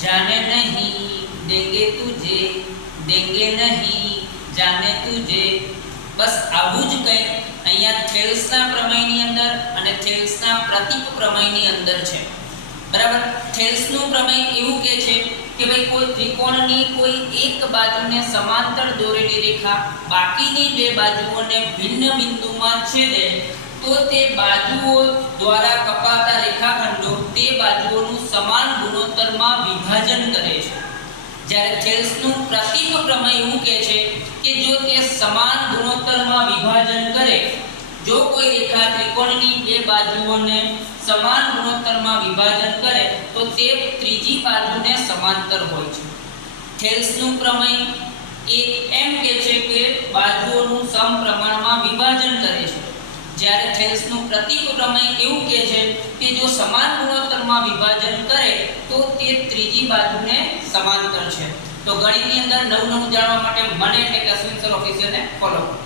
जाने नहीं देंगे तुझे, देंगे नहीं जाने तुझे। बस આવું જ કંઈ અહીંયા થેલ્સના પ્રમેયની અંદર અને થેલ્સના પ્રતીક પ્રમેયની અંદર છે, બરાબર। થેલ્સનું પ્રમેય એવું કહે છે કે ભાઈ કોઈ ત્રિકોણની કોઈ એક બાજુને સમાંતર દોરેલી રેખા બાકીની બે બાજુઓને ભિન્ન બિંદુમાં છેદે તો તે બાજુઓ દ્વારા કપાતા રેખાખંડો તે બાજુઓનું સમાન ગુણોત્તરમાં વિભાજન કરે છે। જ્યારે થેલ્સનું પ્રતીક પ્રમેય એવું કહે છે કે જો તે સમાન ગુણોત્તરમાં વિભાજન કરે, જો કોઈ રેખા ત્રિકોણની બે બાજુઓને સમાન ગુણોત્તરમાં વિભાજન કરે તો તે ત્રીજી બાજુને સમાંતર હોય છે। થેલ્સનું પ્રમેય એમ કહે છે કે બાજુઓનું સમપ્રમાણમાં વિભાજન કરે છે, જ્યારે થેલ્સનું પ્રતીક પ્રમેય એવું કહે છે કે જો સમાન ગુણોત્તરમાં વિભાજન કરે તો તે ત્રીજી બાજુને સમાંતર છે। તો ગણિતની અંદર નવું જાણવા માટે મને એટલે કે અશ્વિન સર ઓફિશિયલને ફોલો કરો।